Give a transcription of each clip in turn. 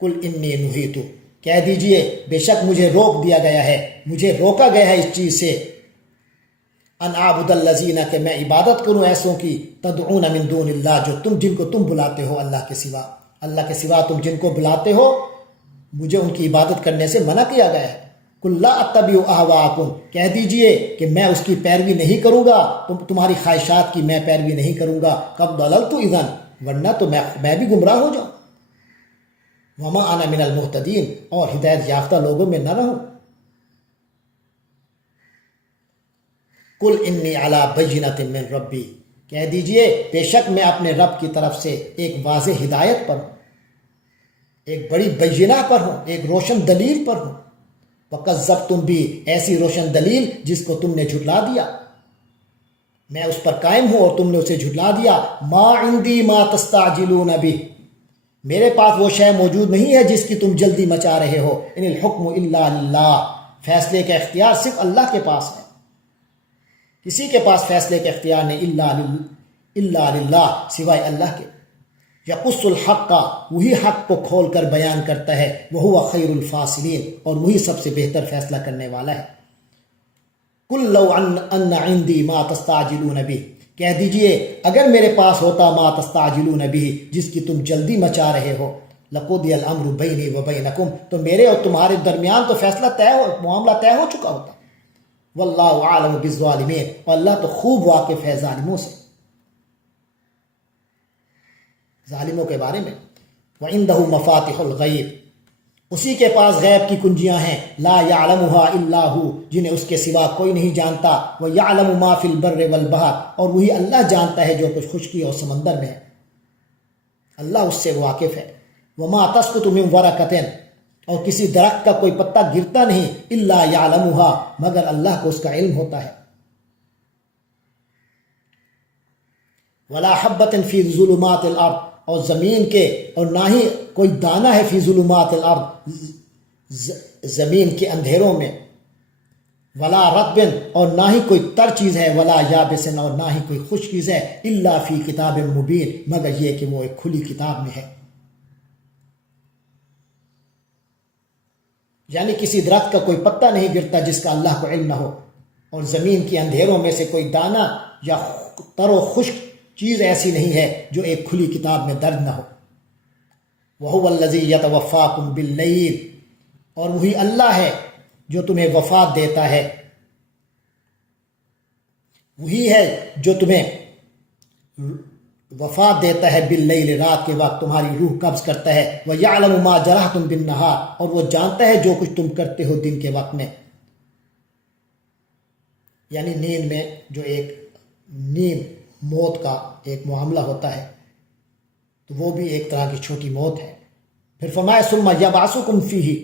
کل انی نہیت، کہہ دیجئے بے شک مجھے روک دیا گیا ہے، مجھے روکا گیا ہے اس چیز سے، ان اعبد الذین، کہ میں عبادت کروں ایسوں کی، تدعون من دون اللہ، جن کو تم بلاتے ہو اللہ کے سوا، اللہ کے سوا تم جن کو بلاتے ہو مجھے ان کی عبادت کرنے سے منع کیا گیا ہے۔ قل لا اتبع اہواءکم، کہہ دیجئے کہ میں اس کی پیروی نہیں کروں گا، تمہاری خواہشات کی میں پیروی نہیں کروں گا، قد ضللت اذا، ورنہ تو میں بھی گمراہ ہو جاؤں، وما انا من المہتدین، اور ہدایت یافتہ لوگوں میں نہ رہوں۔ قل انی علی بینۃ من ربی، کہہ دیجئے بے شک میں اپنے رب کی طرف سے ایک واضح ہدایت پر ہوں، ایک بڑی بینہ پر ہوں، ایک روشن دلیل پر ہوں، وَكَذَّبْتُمْ بھی، ایسی روشن دلیل جس کو تم نے جھٹلا دیا، میں اس پر قائم ہوں اور تم نے اسے جھٹلا دیا۔ ما عندی ما تستعجلون بہ، میرے پاس وہ شے موجود نہیں ہے جس کی تم جلدی مچا رہے ہو، ان الحکم الا للہ، فیصلے کا اختیار صرف اللہ کے پاس ہے، کسی کے پاس فیصلے کا اختیار نہیں، الا للہ، سوائے اللہ کے۔ یقص الحق، وہی حق کو کھول کر بیان کرتا ہے، وہو خیر الفاصلین، اور وہی سب سے بہتر فیصلہ کرنے والا ہے۔ قل لو ان عندی ما تستعجلون بہ، کہہ دیجئے اگر میرے پاس ہوتا ما تستعجلون بہ، جس کی تم جلدی مچا رہے ہو، لقضی الامر بینی و بینکم، تو میرے اور تمہارے درمیان تو فیصلہ معاملہ طے ہو چکا ہوتا۔ واللہ عالم بالظالمین، اور اللہ تو خوب واقف ہے ظالموں سے، ظالموں کے بارے میں۔ وَعِندَهُ مَفَاتِحُ الْغَيْبِ، اسی کے پاس غیب کی کنجیاں ہیں، لا يَعْلَمُهَا إِلَّا هُ، جنہیں اس کے سوا کوئی نہیں جانتا، وَيَعْلَمُ مَا فِي الْبَرِّ وَالْبَحْرِ، اور وہی اللہ جانتا ہے جو کچھ خشکی اور سمندر میں ہے، اللہ اس سے واقف ہے۔ وَمَا تَسْقُطُ مِنْ وَرَقَةٍ، اور کسی درخت کا کوئی پتا گرتا نہیں، إِلَّا يَعْلَمُهَا، مگر اللہ کو اس کا علم ہوتا ہے۔ وَلَا حَبَّةٍ فِي ظُلُمَاتِ الْأَرْضِ، اور زمین کے، اور نہ ہی کوئی دانہ ہے فی ظلمات الارض، زمین کے اندھیروں میں، ولا رطب، اور نہ ہی کوئی تر چیز ہے، ولا یابس، اور نہ ہی کوئی خشک چیز ہے، الا فی کتاب مبین، مگر یہ کہ وہ ایک کھلی کتاب میں ہے۔ یعنی کسی درخت کا کوئی پتا نہیں گرتا جس کا اللہ کو علم نہ ہو، اور زمین کے اندھیروں میں سے کوئی دانہ یا تر و خشک چیز ایسی نہیں ہے جو ایک کھلی کتاب میں درج نہ ہو۔ وَهُوَ الَّذِي يَتَوَفَّاكُمْ بِاللَّيْلِ، اور وہی اللہ ہے جو تمہیں وفات دیتا ہے، وہی ہے جو تمہیں وفات دیتا ہے، باللیل، رات کے وقت تمہاری روح قبض کرتا ہے، وَيَعْلَمُ مَا جَرَحْتُمْ بِالنَّهَارِ، اور وہ جانتا ہے جو کچھ تم کرتے ہو دن کے وقت میں، یعنی نیند میں جو ایک نیند موت کا ایک معاملہ ہوتا ہے، تو وہ بھی ایک طرح کی چھوٹی موت ہے۔ پھر فرمایا ثم یبعثکم فیہ،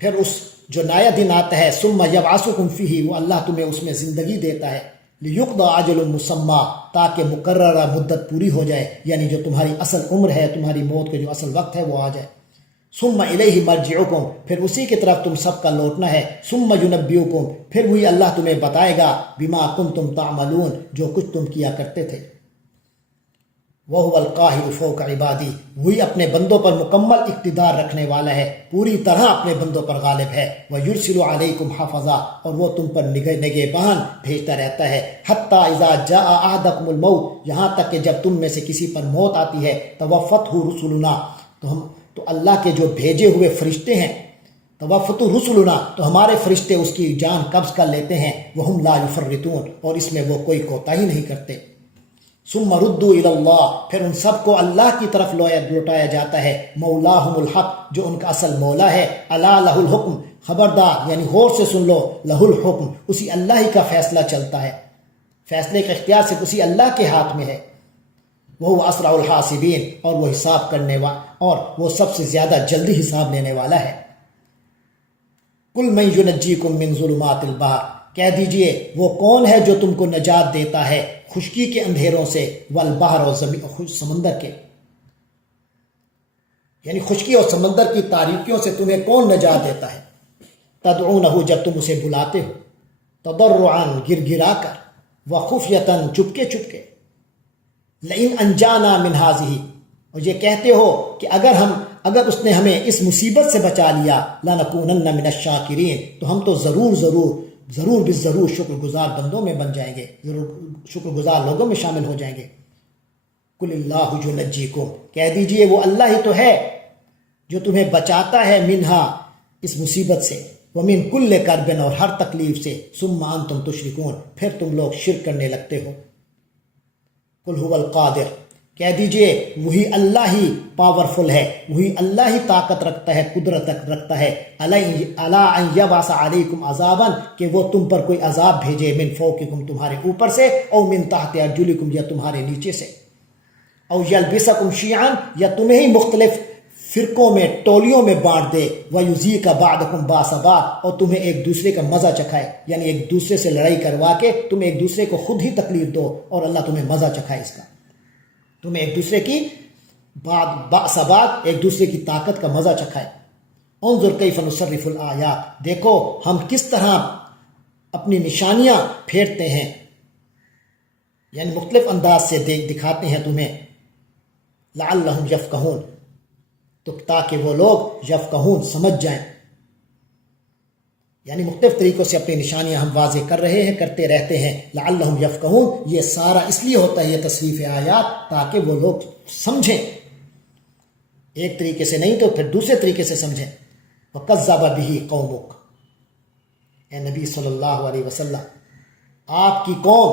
پھر اس جو نیا دن آتا ہے، ثم یبعثکم فیہ، وہ اللہ تمہیں اس میں زندگی دیتا ہے، لیقضی اجل مسمی، تاکہ مقررہ مدت پوری ہو جائے، یعنی جو تمہاری اصل عمر ہے، تمہاری موت کا جو اصل وقت ہے وہ آ جائے۔ ثم الیہ مرجعکم، پھر اسی کی طرف تم سب کا لوٹنا ہے، ثم ینبئکم، پھر وہی اللہ تمہیں بتائے گا، بما کنتم تعملون، جو کچھ تم کیا کرتے تھے۔ وَهُوَ الْقَاهِرُ فَوْقَ عِبَادِهِ، وہی اپنے بندوں پر مکمل اقتدار رکھنے والا ہے، پوری طرح اپنے بندوں پر غالب ہے۔ وَيُرْسِلُ عَلَيْكُمْ حَفَظًا، اور وہ تم پر نگہبان بھیجتا رہتا ہے، حَتَّى إِذَا جَاءَ أَحَدَكُمُ الْمَوْتُ، یہاں تک کہ جب تم میں سے کسی پر موت آتی ہے، تَوَفَّتْهُ رُسُلُنَا، تو اللہ کے جو بھیجے ہوئے فرشتے ہیں، توفت رسلنا، تو ہمارے فرشتے اس کی جان قبض کر لیتے ہیں، وہم لا یفرطون، اور اس میں وہ کوئی کوتاہی نہیں کرتے۔ ثم ردوا الی اللہ، پھر ان سب کو اللہ کی طرف لوٹایا جاتا ہے، مولاہم الحق، جو ان کا اصل مولا ہے، الا لہ الحکم، خبردار یعنی غور سے سن لو، لہ الحکم، اسی اللہ ہی کا فیصلہ چلتا ہے، فیصلے کا اختیار صرف اسی اللہ کے ہاتھ میں ہے۔ وہ اسرع الحاسبین، اور وہ حساب کرنے والا، اور وہ سب سے زیادہ جلدی حساب لینے والا ہے۔ قل من ینجیکم من ظلمات البحر، کہہ دیجئے وہ کون ہے جو تم کو نجات دیتا ہے خشکی کے اندھیروں سے، والبحر، اور سمندر کے، یعنی خشکی اور سمندر کی تاریکیوں سے تمہیں کون نجات دیتا ہے۔ تدعونہ، جب تم اسے بلاتے ہو، تضرعا، گر گرا کر، وخفیۃ، چپکے چپکے، لئن انجانا من هذه، اور یہ کہتے ہو کہ اگر اس نے ہمیں اس مصیبت سے بچا لیا، لنکونن من الشاکرین، تو ہم تو ضرور بالضرور شکر گزار بندوں میں بن جائیں گے، ضرور شکر گزار لوگوں میں شامل ہو جائیں گے۔ قل اللہ ینجیکم، کہہ دیجئے وہ اللہ ہی تو ہے جو تمہیں بچاتا ہے، منہا اس مصیبت سے، ومن کل کرب، اور ہر تکلیف سے، ثم انتم تشرکون، پھر تم لوگ شرک کرنے لگتے ہو۔ قل هو القادر، کہہ دیجئے وہی اللہ ہی پاورفل ہے، وہی اللہ ہی طاقت رکھتا ہے، قدرت رکھتا ہے، الا ان یبعث علیکم عذابا، کہ وہ تم پر کوئی عذاب بھیجے، من فوقکم، تمہارے اوپر سے، او من تحت ارجلکم، یا تمہارے نیچے سے، او یلبسکم شیعا، یا تمہیں ہی مختلف فرقوں میں، ٹولیوں میں بانٹ دے، وَيُذِيقَ بَعْضَكُمْ بَأْسَ بَعْضٍ، اور تمہیں ایک دوسرے کا مزہ چکھائے، یعنی ایک دوسرے سے لڑائی کروا کے تم ایک دوسرے کو خود ہی تکلیف دو، اور اللہ تمہیں مزہ چکھائے اس کا، تمہیں ایک دوسرے کی بأس بعض، ایک دوسرے کی طاقت کا مزہ چکھائے۔ انظر کیف نصرف الآیات، دیکھو ہم کس طرح اپنی نشانیاں پھیرتے ہیں، یعنی مختلف انداز سے دکھاتے ہیں تمہیں، لعلہم یفقہون، تو تاکہ وہ لوگ یفقہون، سمجھ جائیں، یعنی مختلف طریقوں سے اپنی نشانیاں ہم واضح کر رہے ہیں، کرتے رہتے ہیں، لعلہم یفقہون، یہ سارا اس لیے ہوتا ہے یہ تصریف آیات، تاکہ وہ لوگ سمجھیں، ایک طریقے سے نہیں تو پھر دوسرے طریقے سے سمجھیں۔ وَكَذَّبَ بِهِ قَوْمُكَ، اے نبی صلی اللہ علیہ وسلم، آپ کی قوم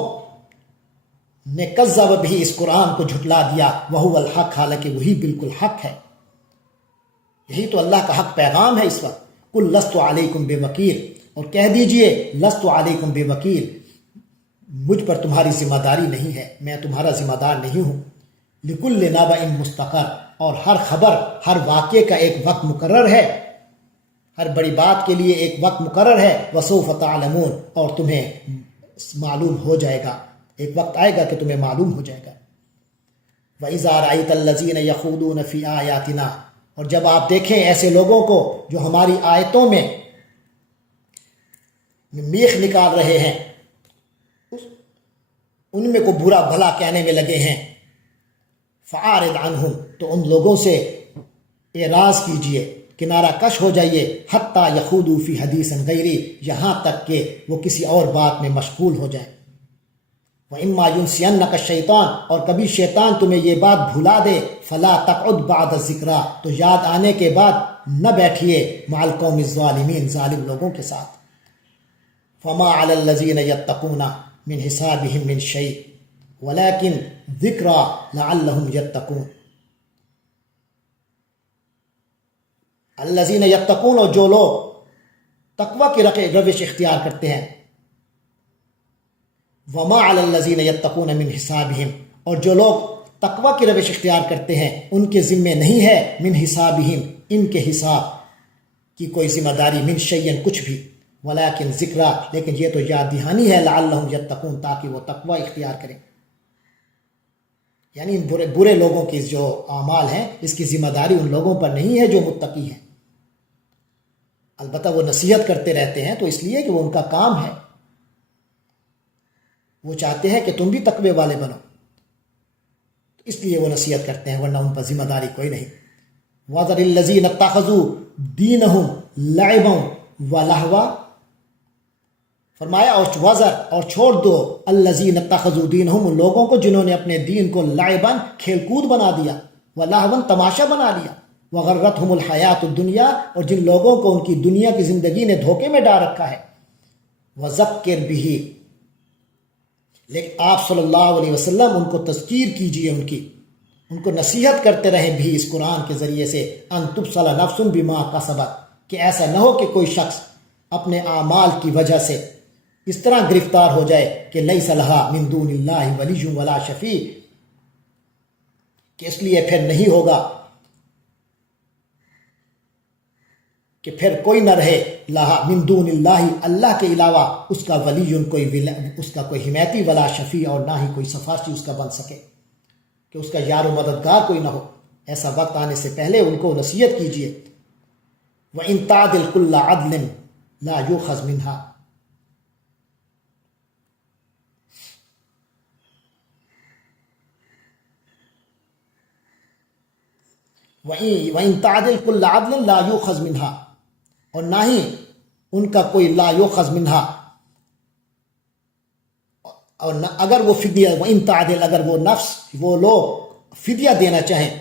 نے کذب بھی، اس قرآن کو جھٹلا دیا، وَهُوَ الْحَقُّ، حالانکہ وہی بالکل حق ہے، یہی تو اللہ کا حق پیغام ہے اس وقت۔ قُلْ لَسْتُ عَلَيْكُمْ بِوَكِيلٍ، اور کہہ دیجئے لَسْتُ عَلَيْكُمْ بِوَكِيلٍ، مجھ پر تمہاری ذمہ داری نہیں ہے، میں تمہارا ذمہ دار نہیں ہوں۔ لِكُلِّ نَبَإٍ مُسْتَقَرٌّ، اور ہر خبر، ہر واقعے کا ایک وقت مقرر ہے، ہر بڑی بات کے لیے ایک وقت مقرر ہے۔ وَسَوْفَ تَعْلَمُونَ، اور تمہیں معلوم ہو جائے گا، ایک وقت آئے گا کہ تمہیں معلوم ہو جائے گا۔ وَإِذَا رَأَيْتَ الَّذِينَ يَخُوضُونَ فِي آيَاتِنَا، اور جب آپ دیکھیں ایسے لوگوں کو جو ہماری آیتوں میں میخ نکال رہے ہیں، ان میں کو برا بھلا کہنے میں لگے ہیں، فَأَعْرِضْ عَنْهُمْ، تو ان لوگوں سے اعراض کیجئے، کنارہ کش ہو جائیے، حَتَّى يَخُوضُوا فِي حَدِيثٍ غَيْرِهِ، یہاں تک کہ وہ کسی اور بات میں مشغول ہو جائیں۔ وَإِمَّا يُنْسِيَنَّكَ الشَّيْطَانُ، اور کبھی شیطان تمہیں یہ بات بھلا دے، فَلَا تَقْعُدْ بَعْدَ الذِّكْرَىٰ، تو یاد آنے کے بعد نہ بیٹھیے، مع القوم الظالمین، ظالم لوگوں کے ساتھ۔ فَمَا عَلَى الَّذِينَ يَتَّقُونَ مِنْ حِسَابِهِمْ مِنْ شَيْءٍ وَلَكِنْ ذِكْرَىٰ لَعَلَّهُمْ يَتَّقُونَ۔ الَّذِينَ يَتَّقُونَ، اور جو لوگ تقوی کی روش اختیار کرتے ہیں، وَمَا عَلَى الَّذِينَ يَتَّقُونَ مِنْ حِسَابِهِمْ، اور جو لوگ تقوی کی روش اختیار کرتے ہیں، ان کے ذمے نہیں ہے، من حسابہم، ان کے حساب کی کوئی ذمہ داری، من شیئن، کچھ بھی، ولیکن ذکرہ، لیکن یہ تو یاد دہانی ہے، لعلہم یتقون، تاکہ وہ تقوی اختیار کریں، یعنی ان برے لوگوں کی جو اعمال ہیں، اس کی ذمہ داری ان لوگوں پر نہیں ہے جو متقی ہیں، البتہ وہ نصیحت کرتے رہتے ہیں، تو اس لیے کہ وہ ان کا کام ہے، وہ چاہتے ہیں کہ تم بھی تقوی والے بنو، اس لیے وہ نصیحت کرتے ہیں، ورنہ ان پر ذمہ داری کوئی نہیں۔ وَذَرِ الَّذِينَ اتَّخَذُوا دِينَهُمْ لَعِبًا وَلَهْوًا، فرمایا اور چھوڑ دو الَّذِينَ اتَّخَذُوا دِينَهُمْ، ان لوگوں کو جنہوں نے اپنے دین کو لعبًا، کھیل کود بنا دیا، وَلَهْوًا، تماشا بنا لیا، وَغَرَّتْهُمُ الْحَيَاةُ الدُّنْيَا، اور جن لوگوں کو ان کی دنیا کی زندگی نے دھوکے میں ڈال رکھا ہے، وَذَكِّرْ بِهِ، لیکن آپ صلی اللہ علیہ وسلم ان کو تذکیر کیجئے، ان کو نصیحت کرتے رہیں بھی اس قرآن کے ذریعے سے، ان تبصل نفس بما کسبت، کہ ایسا نہ ہو کہ کوئی شخص اپنے اعمال کی وجہ سے اس طرح گرفتار ہو جائے کہ لیس لہا من دون اللہ ولی ولا شفیع، کہ اس لیے پھر نہیں ہوگا، کہ پھر کوئی نہ رہے، لہا من دون اللہ، اللہ کے علاوہ اس کا ولی، اس کا کوئی حمایتی، ولا شفیع، اور نہ ہی کوئی سفارشی اس کا بن سکے، کہ اس کا یار و مددگار کوئی نہ ہو۔ ایسا وقت آنے سے پہلے ان کو نصیحت کیجیے۔ وَإِن تَعْدِلْ كُلَّ عَدْلٍ لَا يُؤْخَذْ مِنْهَا، وَإِن تَعْدِلْ كُلَّ عَدْلٍ لَا يُؤْخَذْ مِنْهَا، اور نہ ہی ان کا کوئی لا یؤخذ منہا، اور اگر وہ فدیہ وَإِن تَعْدِلْ، اگر وہ نفس وہ لوگ فدیہ دینا چاہیں،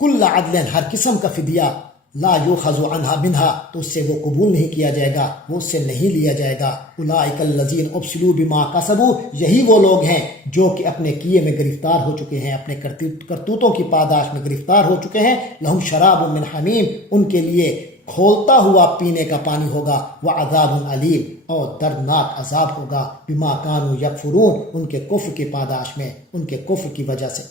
کل عدل ہر قسم کا فدیہ، لا یؤخذ عنہا منہا تو اس سے وہ قبول نہیں کیا جائے گا، وہ اس سے نہیں لیا جائے گا۔ اولئک الذین ابسلوا بما کسبوا، یہی وہ لوگ ہیں جو کہ اپنے کیے میں گرفتار ہو چکے ہیں، اپنے کرتوتوں کی پاداش میں گرفتار ہو چکے ہیں۔ لہم شراب من حمیم، ان کے لیے کھولتا ہوا پینے کا پانی ہوگا، وعذاب علیم، اور دردناک عذاب ہوگا، بما کانوا یکفرون، ان کے کفر کی پاداش میں، ان کے کفر کی وجہ سے۔